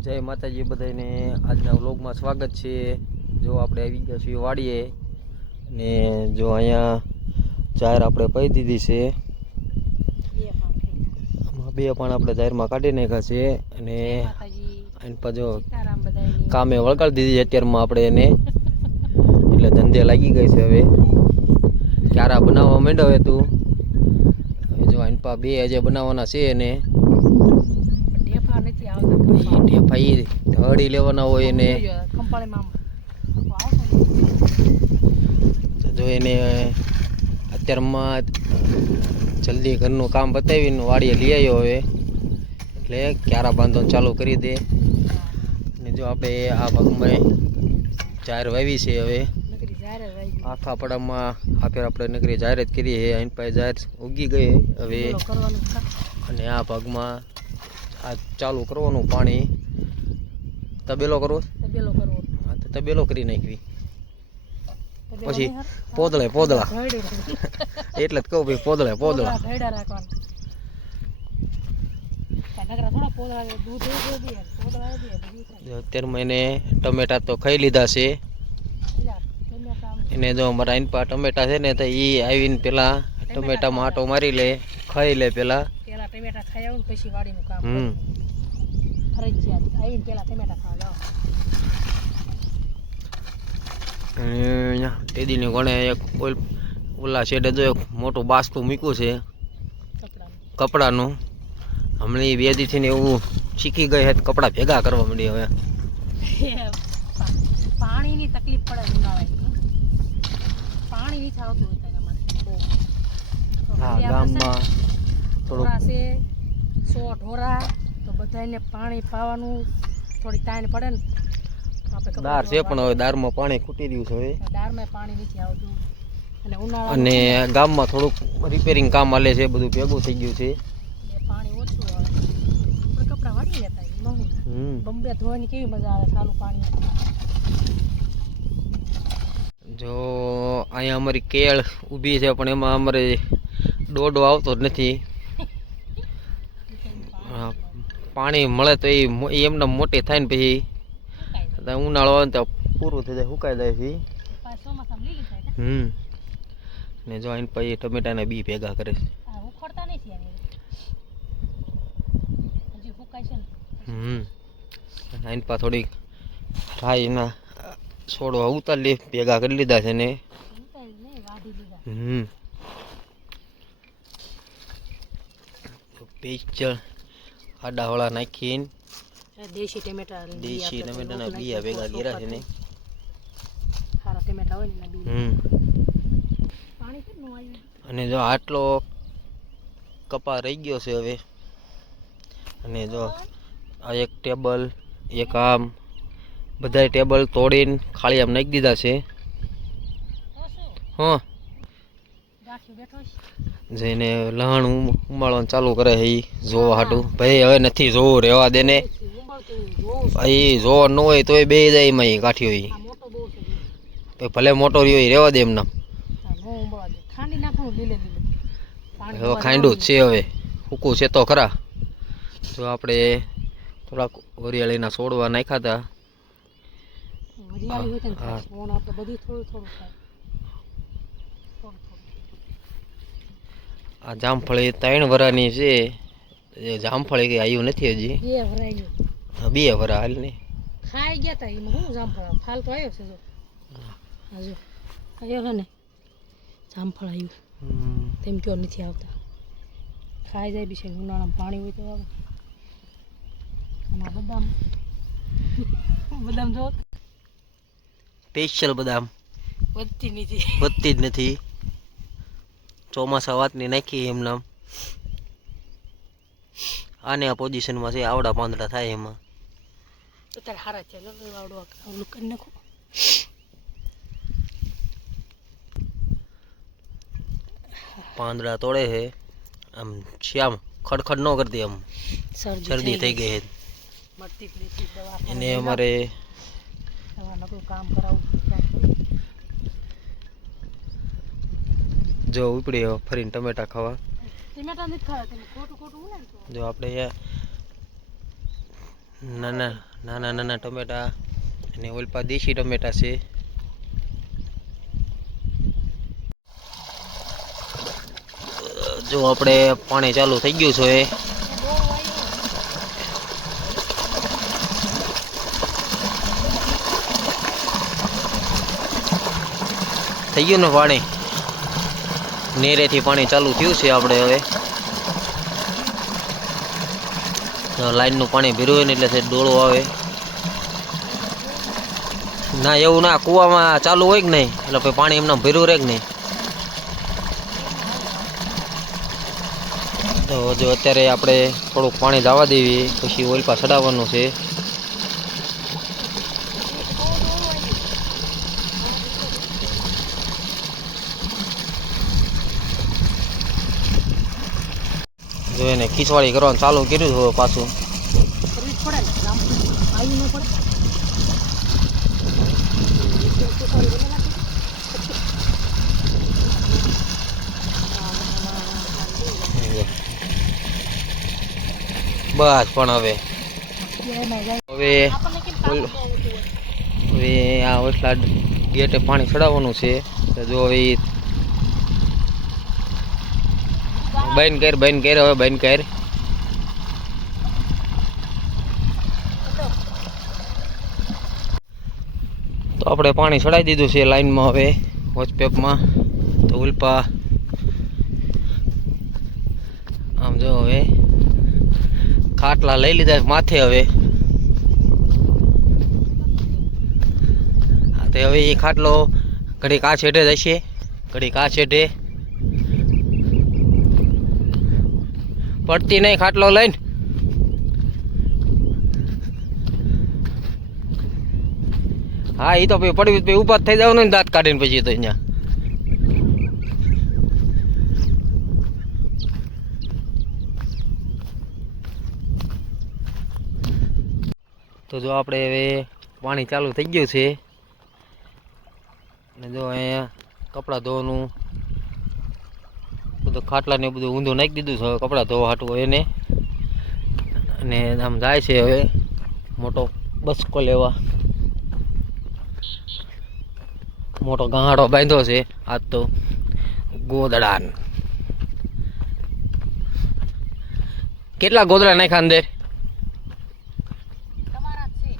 જય માતાજી બધાને આજના વ્લોગમાં સ્વાગત છે. જો આપણે આવી ગયા છીએ વાડીએ ને જો અહીંયા જાહેર આપણે પહી દીધી છે. આમાં બે પણ આપણે જાહેરમાં કાઢી નાખ્યા છે અને એની પાછો કામે વળગાડી દીધી છે અત્યારમાં આપણે એને. એટલે ધંધે લાગી ગઈ છે હવે. ક્યારા બનાવવા માંડ્યો તું. જો એની પા બે હજે બનાવવાના છે એને. ઈ ઢેફા ઈ લેવાના હોય એને. જો એને અત્યારમાં જલ્દી ઘરનું કામ બતાવીને વાડીએ લઈ આવ્યો હવે. એટલે ક્યારા બાંધો ચાલુ કરી દે. ને જો આપણે આ ભાગમાં જાહેર વાવી છે હવે. આખા પડામાં આ ફેર આપણે નગરી જાહેરાત કરી છે. અહીં પાસે જાહેર ઉગી ગઈ હવે. અને આ ભાગમાં આ ચાલુ કરવાનું પાણી. તબેલો કરવો? હા તો તબેલો કરી નાખવી. પછી પોદળે પોદળા. એટલે જ કહું ભાઈ પોદળે પોદળા. અત્યાર અત્યારમાં એને ટમેટા તો ખાઈ લીધા છે. એને જો અમારા આઈન પા ટમેટા છે ને તો એ આવીને પેલા ટમેટામાં આટો મારી લે ખાઈ લે પેલા. પેલા ટમેટા ખાઈ આવું પછી વાડીનું કામ હમ. ફરજિયાત. આવીને પેલા ટમેટા ખાવા જાવ અહીંયા ટેદીની ગણે એક ઓલ શેડે જો એક મોટું બાસકું મૂક્યું છે. કપડાનું. હમણાં એ બે ને એવું શીખી ગઈ હે કપડાં ભેગા કરવા માંડી હવે. પાણીની તકલીફ પડે ઉનાળાની પાણી નથી આવતું હોય ગામમાં પાસે છે સો ઢોરા તો બધાને પાણી પાવાનું થોડી તાણ પડે ને આપણે દાર છે પણ હવે દારમાં પાણી ખૂટી રહ્યું છે હવે. દાળમાં પાણી નથી આવતું. અને ઉનાળા અને ગામમાં થોડુંક રિપેરિંગ કામ હાલે છે બધું ભેગું થઈ ગયું છે. પાણી ઓછું આવે. આપણે કપડાં વાળી લેતા બંબે ધોવાની કેવી મજા આવે સારું પાણી. જો અહીંયા અમારી કેળ ઊભી છે પણ એમાં અમારે દોડો આવતો જ નથી હા, પાણી મળે તો એ એમને મોટી થાય ને પછી ઉનાળો આવે ને તો પૂરું થઈ જાય સુકાઈ જાય છે. હમ. ને જો આઈને પછી ટમેટાના બી ભેગા કરે. છે હમ. આઈને પા થોડીક થાય એના છોડવા ઉતારી લે ભેગા કરી લીધા છે ને. હમ. પેચળ આડાવાળા નાખીને દેશી ટમેટા દેશી ટમેટાના બીયા ભેગા કર્યા છે ને. સારા ટમેટા હોય ને આવ્યું? અને જો આટલો કપા રહી ગયો છે હવે. અને જો આ એક ટેબલ એક આમ બધા ટેબલ તોડીને ખાલી આમ નાખી દીધા છે. હા. જઈને લહણ ઉમ- ઉમાળવાનું ચાલુ કરે છે જોવા હાટું. ભાઈ હવે નથી જોવું રહેવા દે ને ઉંબળતું જોવું. એ ન હોય તોય બે જાય એમાં ઈ કાઠી હોય ભલે મોટો રહ્યો એ રહેવા દે એમના. હવે ખાંડું જ છે હવે. હુકું છે તો ખરા. જો આપણે થોડાક વરિયાળીના છોડવા નાખ્યા હતા હરિયાળી હોય તો ને હા. થાય. ઓણ આપણે બધું થોડું થોડું થાય થોડું થોડું આ જામફળી ત્રણ વરાની છે. એ જામફળી કઈ આવ્યું નથી હજી. બે આ બે વરા હાલ ને. ખાઈ ગયા તા એમાં શું જામફળ ફાલ તો આવ્યો છે જો. હજુ જો. આવ્યો છે ને જામફળ આવ્યું. તેમ કયો નથી આવતા. ખાઈ જાય બી છે ઉનાળામાં પાણી હોય તો આવે. આમાં બદામ. બદામ જો. સ્પેશિયલ બદામ. વધતી નથી. વધતી જ નથી. ચોમાસા વાતની નાખી એમના આને આ પોઝિશનમાં છે આવડા પાંદડા થાય એમાં. અત્યારે હારા છે આવડું કરી નાખો. પાંદડા તોડે છે આમ શ્યામ ખડખડ ન કરતી આમ. શરદી થઈ ગઈ છે. એને અમારે કામ કરાવવું જો ઉપડી હવે ફરીને ટમેટા ખાવા. ટમેટા નથી ખાવા ખોટું ખોટું જો આપણે નાના નાના નાના ટમેટા અને ઓલપા દેશી ટમેટા છે. જો આપણે પાણી ચાલુ થઈ ગયું છે. થઈ ગયું ને પાણી? નેરેથી પાણી ચાલુ થયું છે આપણે હવે. લાઈનનું પાણી ભીરું ને એટલે ડોળો આવે. ના, એવું ના, કૂવામાં ચાલુ હોય કે નહીં? એટલે પછી પાણી એમને ભીરું રહે કે નહીં? તો જો અત્યારે આપણે થોડુંક પાણી જવા દેવી, પછી ઓઇલ પા ચડાવવાનું છે. જો એને ખીચવાડી કરવાનું ચાલુ કર્યું છે પાછું. બસ પણ હવે. હવે. હવે આ ઓટલા ગેટે પાણી ચડાવવાનું છે. તો જો હવે બંધ કર બંધ કર, હવે બંધ કર. તો આપણે પાણી ચડાવી દીધું છે લાઈનમાં હવે વોચપેપમાં તો ઉલ્પા, આમ જો હવે, ખાટલા લઈ લીધા માથે હવે. તો હવે એ ખાટલો ઘડીક આ છેડે જશે, ઘડીક આ છેડે. પડતી નહીં ખાટલો લઈને. હા એ તો પછી પડવી પછી ઊભા થઈ જવાનું ને દાંત કાઢીને પછી તો અહીંયા. તો જો આપણે હવે પાણી ચાલુ થઈ ગયું છે. અને જો અહીંયા કપડાં ધોવાનું બધું ખાટલા ને બધું ઊંધું નાખી દીધું છે, હવે કપડાં ધોવા હાટું એને. અને આમ જાય છે હવે મોટો બસકો લેવા. મોટો ગાંડો બાંધ્યો છે આજ તો ગોદડાન. કેટલા ગોદડા નાખ્યા અંદર તમારા જ છે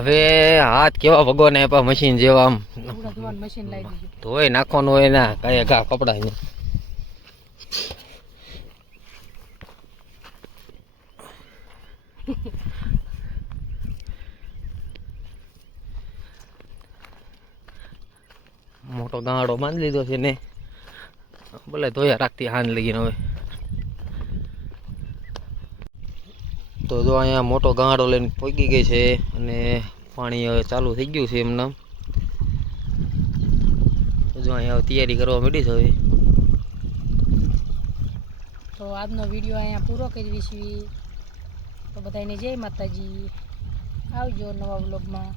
હવે હાથ કેવા ભગવાન આપ્યા મશીન જેવા આમ. કપડાં ધોવાનું મશીન લાવી દીધું ધોઈ નાખવાનું હોય ના, કાંઈ ઘા કપડા મોટો ગાંડો બાંધી લીધો છે ને. ભલે ધોયા રાખતી હાન લગીને હવે. તો જો અહીંયા મોટો ગાંડો લઈને પહોંચી ગઈ છે અને પાણી હવે ચાલુ થઈ ગયું છે એમને. જો અહીંયા તૈયારી કરવા માંડી છે હવે. તો આજનો વીડિયો અહીંયા પૂરો કરી છીએ. તો બધાને જય માતાજી. આવજો નવા બ્લોગમાં